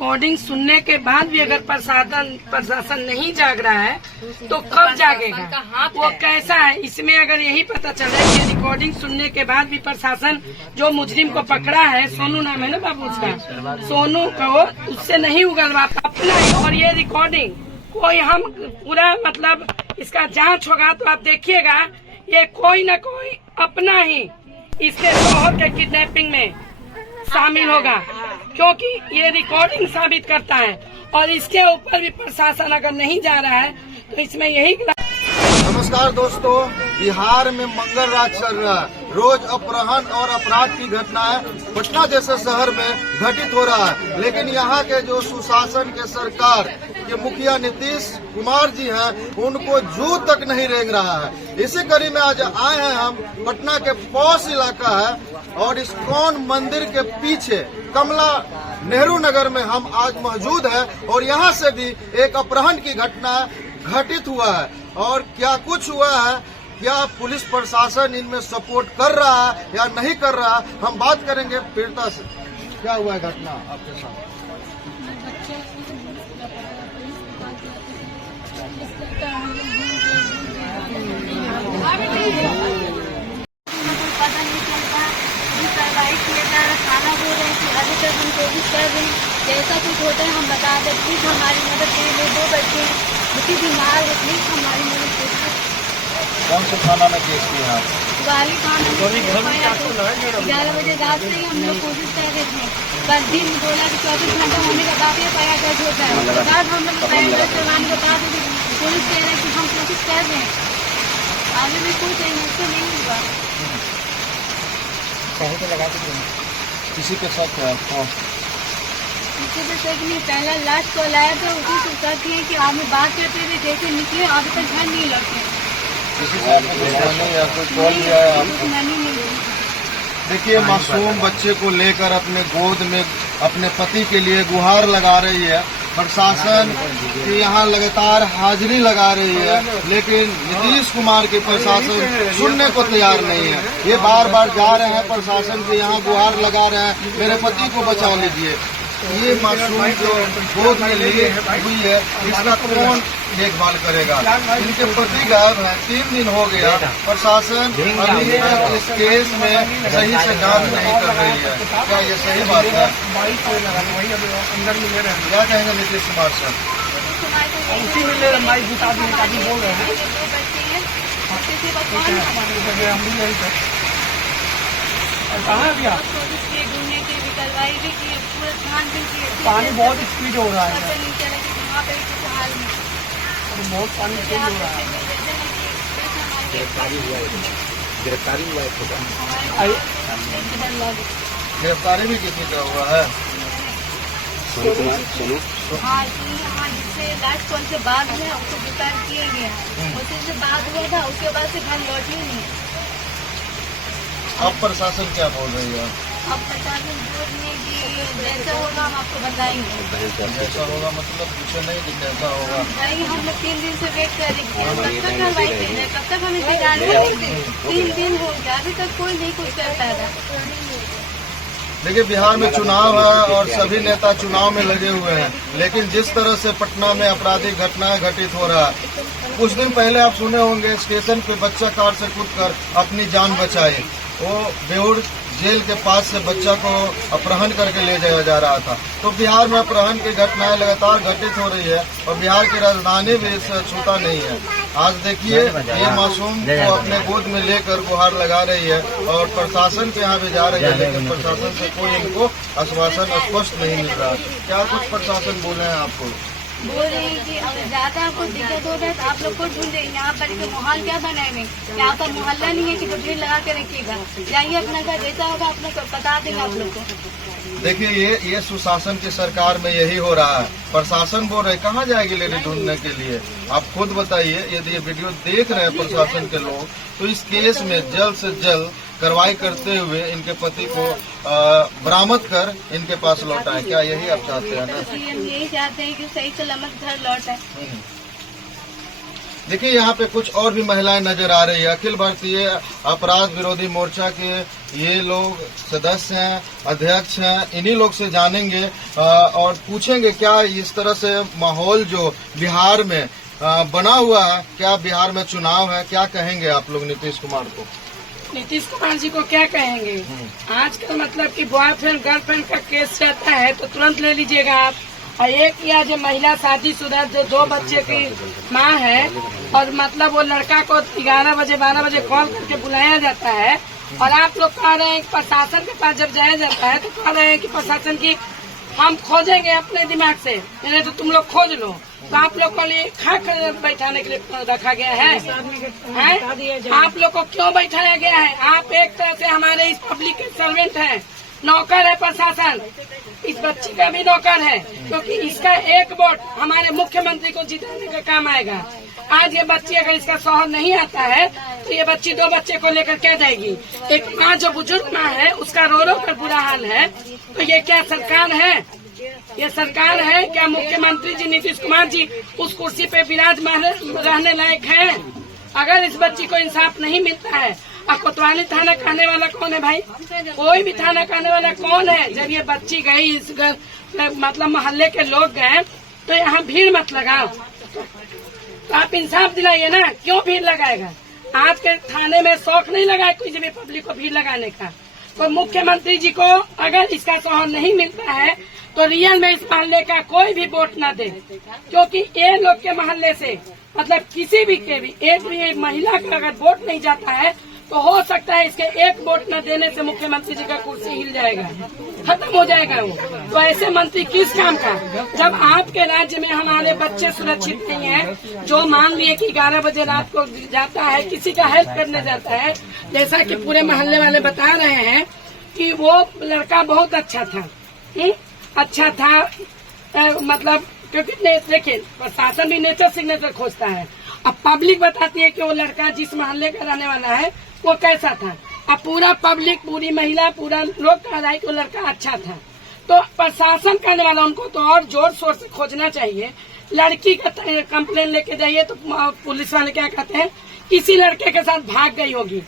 Recording सुनने के बाद भी अगर प्रशासन नहीं जाग रहा है तो कब जागेगा? वो कैसा है? इसमें अगर यही पता चले कि रिकॉर्डिंग सुनने के बाद भी प्रशासन जो मुजरिम को पकड़ा है, सोनू नाम है ना बाबू उसका, सोनू को उससे नहीं उगलवाता अपना ही, और ये रिकॉर्डिंग कोई हम पूरा मतलब इसका जांच होगा तो आप देखिएगा ये कोई न कोई अपना ही इसके शौहर के किडनैपिंग में शामिल होगा, क्योंकि ये रिकॉर्डिंग साबित करता है। और इसके ऊपर भी प्रशासन अगर नहीं जा रहा है तो इसमें यही। नमस्कार दोस्तों, बिहार में मंगल राज चल रहा है। रोज अपहरण और अपराध की घटनाएं पटना जैसे शहर में घटित हो रहा है, लेकिन यहाँ के जो सुशासन के सरकार के मुखिया नीतीश कुमार जी हैं, उनको जू तक नहीं रेंग रहा है। इसी कड़ी में आज आए हैं हम, पटना के पौष इलाका है और इस्कॉन मंदिर के पीछे कमला नेहरू नगर में हम आज मौजूद हैं और यहाँ से भी एक अपहरण की घटना घटित हुआ है। और क्या कुछ हुआ है, क्या पुलिस प्रशासन इनमें सपोर्ट कर रहा है या नहीं कर रहा, हम बात करेंगे पीड़िता से। क्या हुआ है घटना आपके साथ? खाना बोल रहे हैं, अभी तक हम कोशिश कर रहे हैं, जैसा कुछ होता है हम बता दें। प्लीज हमारी मदद करिए, 2 बच्चे किसी बीमार है, प्लीज हमारी मदद करिए। कौन से थाना में केस किया है? गाली थाना में 11 बजे रात से ही हम लोग कोशिश कर रहे थे, पर दिन बोला कि 24 घंटे होने के बाद ये पाया दर्ज होता है। उसके बाद हम लोग चलाने के बाद पुलिस कह रहे हैं कि हम कोशिश कर रहे हैं, आगे भी कुछ मुझसे नहीं हुआ। किसी के साथ है आपको? किसी पे शक नहीं, पहला लास्ट कॉल आया तो उसी से शक है कि आगे बात करते हुए जैसे निकले अभी तक घर नहीं लौटे। किसी से आपको दुश्मनी या कोई कॉल किया है आपको? नहीं। देखिए, मासूम बच्चे को लेकर अपने गोद में अपने पति के लिए गुहार लगा रही है। प्रशासन की यहाँ लगातार हाजिरी लगा रही है, लेकिन नीतीश कुमार के प्रशासन सुनने को तैयार नहीं है। ये बार बार जा रहे हैं प्रशासन के यहाँ, गुहार लगा रहे हैं, मेरे पति को बचा लीजिए। ये मासूम जो गोद में ली हुई है, इसका कौन देखभाल करेगा? इनके पति गायब है, 3 दिन हो गया। प्रशासन अभी तक इस केस में सही से जांच नहीं कर रही है। क्या ये सही बात है? क्या कहेंगे नीतीश कुमार सर? उसी में ले रहा बुता बोल रहे हैं। कहाँ गया? पानी बहुत स्पीड हो रहा है, बहुत पानी तेज हो रहा है। गिरफ्तारी हुआ है? गिरफ्तारी भी किसी का हुआ है? सोनू हाँ, जिससे लास्ट कॉल के बाद में उसको गिरफ्तार किया गया, उसी से बात हुआ था, उसके बाद से घर लौट ही नहीं। अब प्रशासन क्या बोल रही है? अब प्रशासन बोल रही है कि जैसा होगा हम आपको बताएंगे। जैसा होगा मतलब पूछे नहीं कि कैसा होगा? नहीं, हम लोग 3 दिन से वेट कर रहे हैं, कब तक कार्रवाई करें, कब तक हम इंतजार करेंगे? 3 दिन हो गया, अभी तक कोई नहीं कुछ कर पा रहा। देखिए, बिहार में चुनाव है और सभी नेता चुनाव में लगे हुए हैं, लेकिन जिस तरह से पटना में आपराधिक घटनाएं घटित हो रहा है, कुछ दिन पहले आप सुने होंगे स्टेशन पे बच्चा कार से कूदकर अपनी जान बचाई। वो बेउर जेल के पास से बच्चा को अपहरण करके ले जाया जा रहा था। तो बिहार में अपहरण की घटनाएं लगातार घटित हो रही है और बिहार की राजधानी भी इससे छूता नहीं है। आज देखिए, ये मासूम को अपने गोद में लेकर गुहार लगा रही है और प्रशासन के यहाँ भी जा रही है, लेकिन प्रशासन से कोई इनको आश्वासन स्पष्ट नहीं मिल रहा। क्या कुछ प्रशासन बोले हैं आपको? बोल रहे हैं कि अगर ज्यादा आपको दिक्कत हो जाए तो आप लोग को ढूंढे, यहाँ पर के माहौल क्या बनाए हुए, यहाँ पर मोहल्ला नहीं है कि जो भीड़ लगा के रखिएगा, जाइए अपना घर, जैसा होगा आप लोग को बता देंगे आप लोग को। देखिए, ये सुशासन की सरकार में यही हो रहा है। प्रशासन बोल रहे कहाँ जाएगी लेडी ढूंढने के लिए? आप खुद बताइए। यदि ये वीडियो देख रहे हैं प्रशासन के लोग, तो इस केस में जल्द से जल्द कार्रवाई करते हुए इनके पति को बरामद कर इनके पास लौटाएं। क्या यही आप चाहते हैं ना? हम यही चाहते हैं कि सही सलामत घर लौटाए। देखिए यहाँ पे कुछ और भी महिलाएं नजर आ रही है। अखिल भारतीय अपराध विरोधी मोर्चा के ये लोग सदस्य हैं, अध्यक्ष हैं। इन्हीं लोग से जानेंगे और पूछेंगे क्या इस तरह से माहौल जो बिहार में बना हुआ है, क्या बिहार में चुनाव है, क्या कहेंगे आप लोग नीतीश कुमार को? नीतीश कुमार जी को क्या कहेंगे? आजकल मतलब कि बॉयफ्रेंड गर्लफ्रेंड का केस रहता है तो तुरंत ले लीजिएगा आप। और एक या जो महिला शादीशुदा जो 2 बच्चे की माँ है और मतलब वो लड़का को 11 बजे 12 बजे कॉल करके बुलाया जाता है और आप लोग कह रहे हैं कि प्रशासन के पास जब जाया जाता है तो कह रहे हैं कि प्रशासन की हम खोजेंगे अपने दिमाग से, नहीं तो तुम लोग खोज लो। तो आप लोग को लिए खा कर बैठाने के लिए रखा गया है? आप लोग को क्यों बैठाया गया है? आप एक तरह से हमारे इस पब्लिक के सर्वेंट हैं, नौकर है प्रशासन। इस बच्ची का भी नौकर है क्योंकि इसका एक वोट हमारे मुख्यमंत्री को जिताने का काम आएगा। आज ये बच्ची अगर इसका शौहर नहीं आता है तो ये बच्ची 2 बच्चे को लेकर क्या जाएगी? एक माँ जो बुजुर्ग माँ है उसका रो रो कर बुरा हाल है। तो ये क्या सरकार है? ये सरकार है क्या? मुख्यमंत्री जी नीतीश कुमार जी उस कुर्सी पे विराजमान रहने लायक हैं? अगर इस बच्ची को इंसाफ नहीं मिलता है, कोतवाली थाना कहने वाला कौन है भाई? कोई भी थाना कहने वाला कौन है? जब ये बच्ची गई इस मतलब मोहल्ले के लोग गए तो यहाँ भीड़ मत लगाओ। तो आप इंसाफ दिलाइए ना, क्यों भीड़ लगाएगा? आपके थाने में शौक नहीं लगाए कोई भी पब्लिक को भीड़ लगाने का। तो मुख्यमंत्री जी को अगर इसका शौहर नहीं मिलता है तो रियल में इस मोहल्ले का कोई भी वोट न दे, क्योंकि ये लोग के मोहल्ले से मतलब किसी भी के भी एक भी महिला का अगर वोट नहीं जाता है तो हो सकता है इसके एक वोट न देने से मुख्यमंत्री जी का कुर्सी हिल जाएगा, खत्म हो जाएगा वो। तो ऐसे मंत्री किस काम का? जब आपके राज्य में हमारे बच्चे सुरक्षित नहीं है, जो मान लिए कि 11 बजे रात को जाता है किसी का हेल्प करने जाता है, जैसा कि पूरे मोहल्ले वाले बता रहे हैं कि वो लड़का बहुत अच्छा था, अच्छा था मतलब क्योंकि देखिए प्रशासन भी नेचर सिग्नेचर खोजता है। अब पब्लिक बताती है कि वो लड़का जिस मोहल्ले का रहने वाला है वो कैसा था। अब पूरा पब्लिक, पूरी महिला, पूरा लोग कह रहा है कि वो लड़का अच्छा था। तो प्रशासन करने वाला उनको तो और जोर शोर से खोजना चाहिए। लड़की का कंप्लेन लेके जाइए तो पुलिस वाले क्या कहते हैं, किसी लड़के के साथ भाग गई होगी।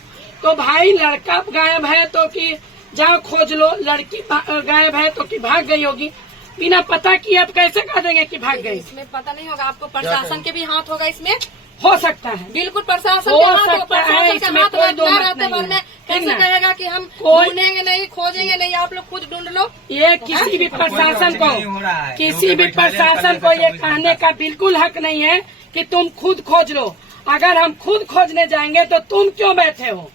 तो भाई लड़का गायब है तो कि जाओ खोज लो, लड़की गायब है तो कि भाग गई होगी। बिना पता किए आप कैसे कह देंगे कि भाग गई? इसमें पता नहीं होगा आपको, प्रशासन के भी हाथ होगा इसमें। हो सकता है, बिल्कुल प्रशासन के हाथ होगा। प्रशासन के हाथ रहते मन में कैसे कहेगा कि हम ढूंढेंगे नहीं, खोजेंगे नहीं, आप लोग खुद ढूंढ लो। ये किसी भी प्रशासन को, किसी भी प्रशासन को ये कहने का बिल्कुल हक नहीं है कि तुम खुद खोज लो। अगर हम खुद खोजने जाएंगे तो तुम क्यों बैठे हो?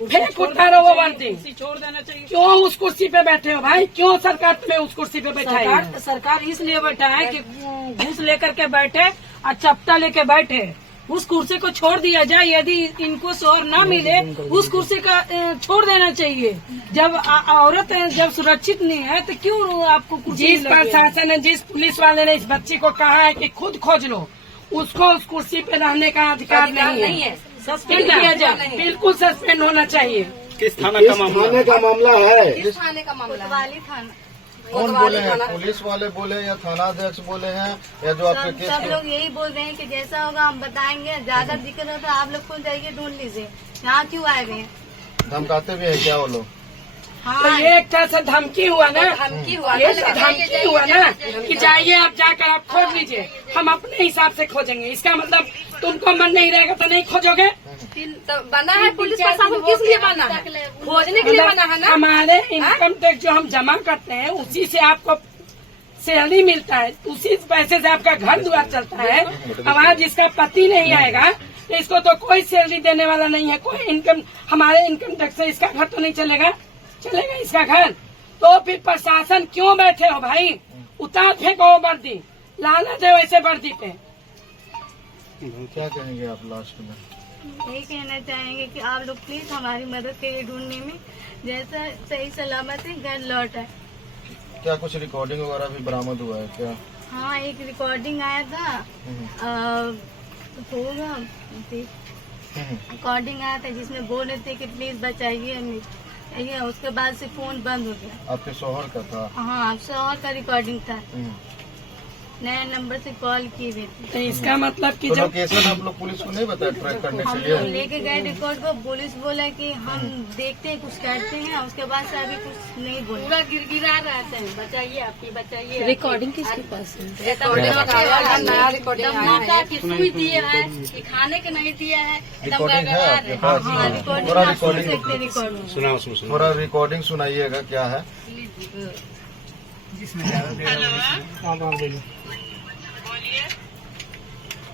फेंक उतारो वो वर्दी, छोड़ देना चाहिए। क्यों उस कुर्सी पे बैठे हो भाई? क्यों सरकार तुम्हें उस कुर्सी पे बैठाई है? सरकार इसलिए बैठा है कि घूस लेकर के बैठे और चपटा लेके बैठे। उस कुर्सी को छोड़ दिया जाए। यदि इनको शोहर न मिले उस कुर्सी का छोड़ देना चाहिए। जब औरत जब सुरक्षित नहीं है तो क्यों आपको कुर्सी? जिस प्रशासन ने, जिस पुलिस वाले ने इस बच्ची को कहा है कि खुद खोज लो, उसको उस कुर्सी पे रहने का अधिकार नहीं है। सस्पेंड किया जाए, बिल्कुल सस्पेंड होना चाहिए। किस थाना का मामला है? किस थाने का मामला? कोतवाली थाना। कौन बोले हैं? पुलिस वाले बोले या थाना अध्यक्ष बोले हैं या जो आपके केस? सब लोग यही बोल रहे हैं कि जैसा होगा हम बताएंगे। ज्यादा दिक्कत हो तो आप लोग खुद जाइए ढूंढ लीजिए। यहाँ क्यों आए हुए हैं? धमकाते भी है क्या वो लोग? तो ये एक तरह से धमकी हुआ ना, धमकी हुआ, ये धमकी हुआ ना कि जाइए आप जाकर आप खोज लीजिए, हम अपने हिसाब से खोजेंगे। इसका मतलब तुमको मन नहीं रहेगा तो नहीं खोजोगे। तो बना है पुलिस प्रशासन, किस लिए बना है? खोजने के लिए बना है ना। हमारे इनकम टैक्स जो हम जमा करते हैं उसी से आपको सैलरी मिलता है, उसी पैसे से आपका घर द्वार चलता है। अब आज इसका पति नहीं आएगा तो इसको तो कोई सैलरी देने वाला नहीं है, कोई इनकम, हमारे इनकम टैक्स से इसका घर तो नहीं चलेगा इसका घर। तो फिर प्रशासन क्यों बैठे हो भाई? उतार फेंको वर्दी, लानत है वैसे वर्दी पे। क्या कहेंगे आप लास्ट में? यही कहना चाहेंगे कि आप लोग प्लीज हमारी मदद करिए ढूंढने में, जैसा सही सलामत है घर लौट आए। क्या कुछ रिकॉर्डिंग वगैरह भी बरामद हुआ है क्या? हाँ, एक रिकॉर्डिंग आया था, होगा रिकॉर्डिंग आया था जिसमें बोल रहे थे कि प्लीज बचाइए हमें। उसके बाद से फोन बंद हो गया। आपके शौहर का था? हाँ, शौहर का रिकॉर्डिंग था। नया नंबर से कॉल की हुई थी। तो इसका मतलब कि तो जब लोकेशन आप लोग पुलिस को नहीं बताया ट्रैक करने हम के लोग लिए? लेके गए रिकॉर्ड को, पुलिस बोला कि हम देखते हैं, कुछ करते हैं, उसके बाद से अभी कुछ नहीं बोला। पूरा गिरगिरा रहते हैं, बचाइए आपकी, बचाइए। रिकॉर्डिंग किसके पास है? सुई दिया है कि खाने के नहीं दिया है, रिकॉर्डिंग है आपके पास? हाँ, रिकॉर्डिंग थोड़ा आप सुन रिकॉर्डिंग सकते हैं, रिकॉर्डिंग। थोड़ा रिकॉर्डिंग सुनाइएगा क्या है।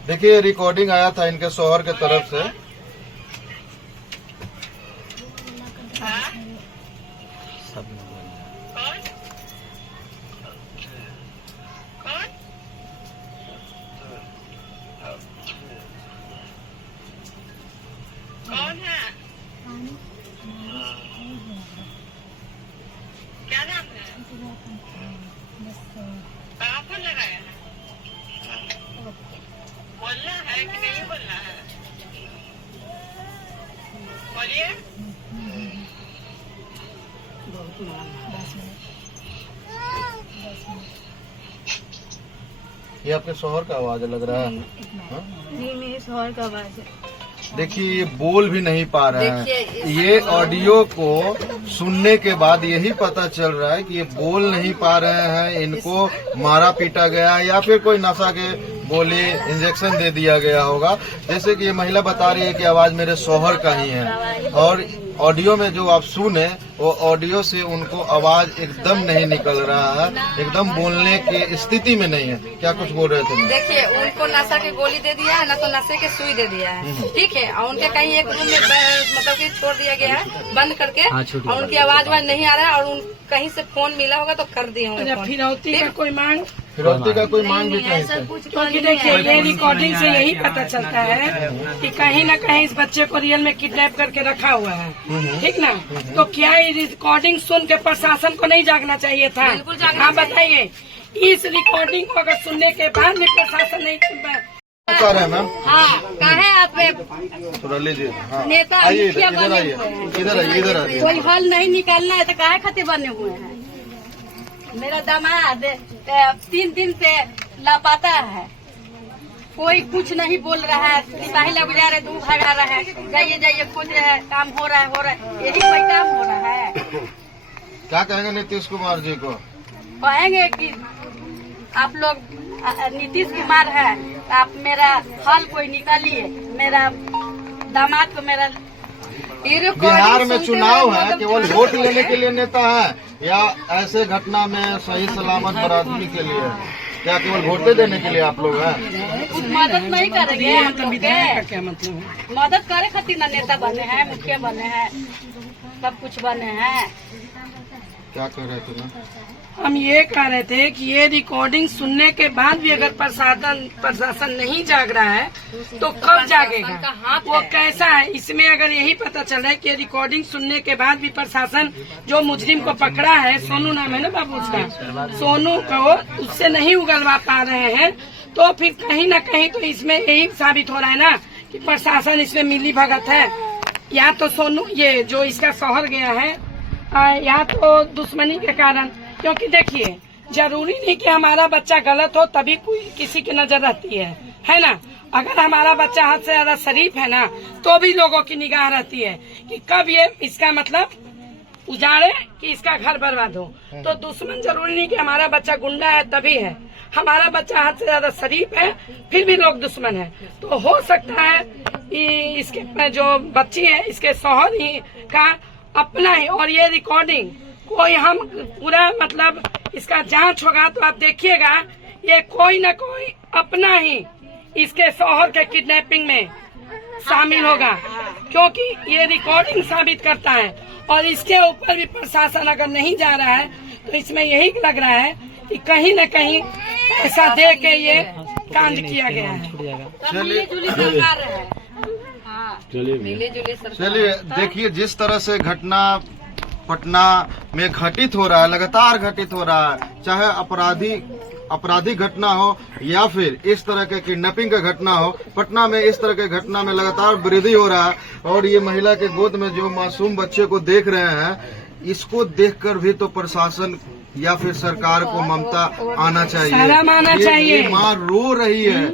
देखिए रिकॉर्डिंग आया था इनके शौहर के तरफ से। कौन है? क्या नाम है? कहाँ पर लगाया है? बोलना है कि नहीं बोलना है? बोलिए। ये आपके शौहर का आवाज लग रहा है। हाँ? नहीं, मेरे शोहर का आवाज है। देखिए ये बोल भी नहीं पा रहे हैं। ये ऑडियो को सुनने के बाद यही पता चल रहा है कि ये बोल नहीं पा रहे हैं, इनको मारा पीटा गया या फिर कोई नशा के गोली इंजेक्शन दे दिया गया होगा। जैसे कि ये महिला बता रही है कि आवाज मेरे शौहर का ही है, और ऑडियो में जो आप सुने वो ऑडियो से उनको आवाज एकदम नहीं निकल रहा है, एकदम बोलने की स्थिति में नहीं है। क्या कुछ बोल रहे थे? देखिए उनको नशा की गोली दे दिया है ना, तो नशे की सुई दे दिया है, ठीक है। और उनके कहीं एक रूम में मतलब कि छोड़ दिया गया है बंद करके, और उनकी आवाज नहीं आ रहा है, और कहीं से फोन मिला होगा तो कर दिए होंगे फोन। फिरौती का कोई मांग, फिरौती का कोई मांग भी नहीं ऐसा है। कुछ क्योंकि देखिए ये रिकॉर्डिंग से यही पता चलता है कि कहीं न कहीं इस बच्चे को रियल में किडनैप करके रखा हुआ है, ठीक ना। तो क्या ये रिकॉर्डिंग सुन के प्रशासन को नहीं जागना चाहिए था? बिल्कुल जागना हाँ बताइए, इस रिकॉर्डिंग को अगर सुनने के बाद भी प्रशासन नहीं कह रहे हैं मैम? हाँ कहे आप थोड़ा लीजिए। हाँ नेता आइए मुखिया इधर बने आइए, हुए हैं। इधर आइए, इधर आइए। कोई हल नहीं निकालना है तो काहे खातिर बने हुए हैं? मेरा दामाद 3 दिन से लापता है, कोई कुछ नहीं बोल रहा है। सिपाही लोग जा रहे, दूर भगा रहा है, जाइए जाइए खोज रहे हैं, काम हो रहा है, यही कोई काम हो रहा है। क्या कहेंगे नीतीश कुमार जी को? कहेंगे कि आप लोग नीतीश कुमार है, आप मेरा हल कोई निकालिए, मेरा दामाद को मेरा बिहार में चुनाव है, केवल वोट लेने के लिए नेता है या ऐसे घटना में सही सलामत बरादरी के लिए? क्या केवल वोटे देने के लिए आप लोग हैं? कुछ मदद नहीं करेंगे हम मतलब लोग विधायक का के? क्या मतलब है? मदद करे खातिर ना नेता बने हैं, मुखिया बने हैं, सब कुछ बने हैं। क्या कह रहे थे मैम? हम ये कह रहे थे कि ये रिकॉर्डिंग सुनने के बाद भी अगर प्रशासन नहीं जाग रहा है तो कब जागेगा? वो कैसा है? इसमें अगर यही पता चल रहा है कि रिकॉर्डिंग सुनने के बाद भी प्रशासन जो मुजरिम को पकड़ा है, सोनू नाम है ना बाबू उसका, सोनू को उससे नहीं उगलवा पा रहे हैं, तो फिर कहीं न कहीं तो इसमें यही साबित हो रहा है ना कि प्रशासन इसमें मिली भगत है। या तो सोनू ये जो इसका शौहर गया है, या तो दुश्मनी के कारण। क्योंकि देखिए जरूरी नहीं कि हमारा बच्चा गलत हो तभी कोई किसी की नजर रहती है ना। अगर हमारा बच्चा हद से ज्यादा शरीफ है ना, तो भी लोगों की निगाह रहती है कि कब ये इसका मतलब उजाड़े कि इसका घर बर्बाद हो। तो दुश्मन जरूरी नहीं कि हमारा बच्चा गुंडा है तभी है, हमारा बच्चा हद से ज्यादा शरीफ है फिर भी लोग दुश्मन है। तो हो सकता है इसके जो बच्ची है इसके शौहर ही का अपना ही, और ये रिकॉर्डिंग कोई हम पूरा मतलब इसका जांच होगा तो आप देखिएगा ये कोई न कोई अपना ही इसके शौहर के किडनैपिंग में शामिल होगा, क्योंकि ये रिकॉर्डिंग साबित करता है। और इसके ऊपर भी प्रशासन अगर नहीं जा रहा है तो इसमें यही लग रहा है कि कहीं न कहीं ऐसा दे के ये कांड किया गया है। मिली जुली सरकार है, हाँ मिली जुली सरकार। चलिए देखिए जिस तरह से घटना पटना में घटित हो रहा है, लगातार घटित हो रहा है, चाहे आपराधिक घटना हो या फिर इस तरह के किडनैपिंग का घटना हो, पटना में इस तरह के घटना में लगातार वृद्धि हो रहा है। और ये महिला के गोद में जो मासूम बच्चे को देख रहे हैं, इसको देखकर भी तो प्रशासन या फिर सरकार को ममता आना चाहिए। शर्म आना चाहिए। ये माँ रो रही है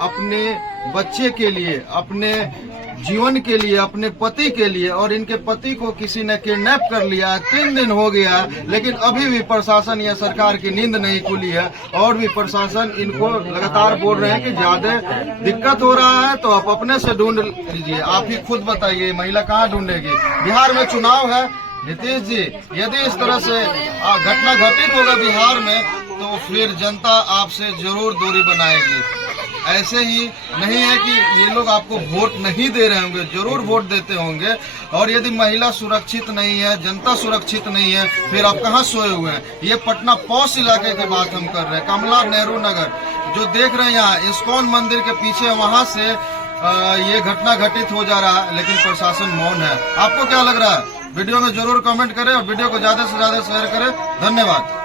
अपने बच्चे के लिए, अपने जीवन के लिए, अपने पति के लिए, और इनके पति को किसी ने किडनैप कर लिया। 3 दिन हो गया, लेकिन अभी भी प्रशासन या सरकार की नींद नहीं खुली है। और भी प्रशासन इनको लगातार बोल रहे हैं कि ज्यादा दिक्कत हो रहा है तो आप अपने से ढूंढ लीजिए। आप ही खुद बताइए, महिला कहाँ ढूंढेगी? बिहार में चुनाव है नीतीश जी, यदि इस तरह से घटना घटित होगा बिहार में तो फिर जनता आपसे जरूर दूरी बनाएगी। ऐसे ही नहीं है कि ये लोग आपको वोट नहीं दे रहे होंगे, जरूर वोट देते होंगे। और यदि महिला सुरक्षित नहीं है, जनता सुरक्षित नहीं है, फिर आप कहाँ सोए हुए हैं? ये पटना पॉश इलाके की बात हम कर रहे हैं, कमला नेहरू नगर जो देख रहे हैं यहाँ इस्कॉन मंदिर के पीछे, वहाँ से ये घटना घटित हो जा रहा है, लेकिन प्रशासन मौन है। आपको क्या लग रहा है? वीडियो में जरूर कमेंट करें और वीडियो को ज्यादा से ज्यादा शेयर करें। धन्यवाद।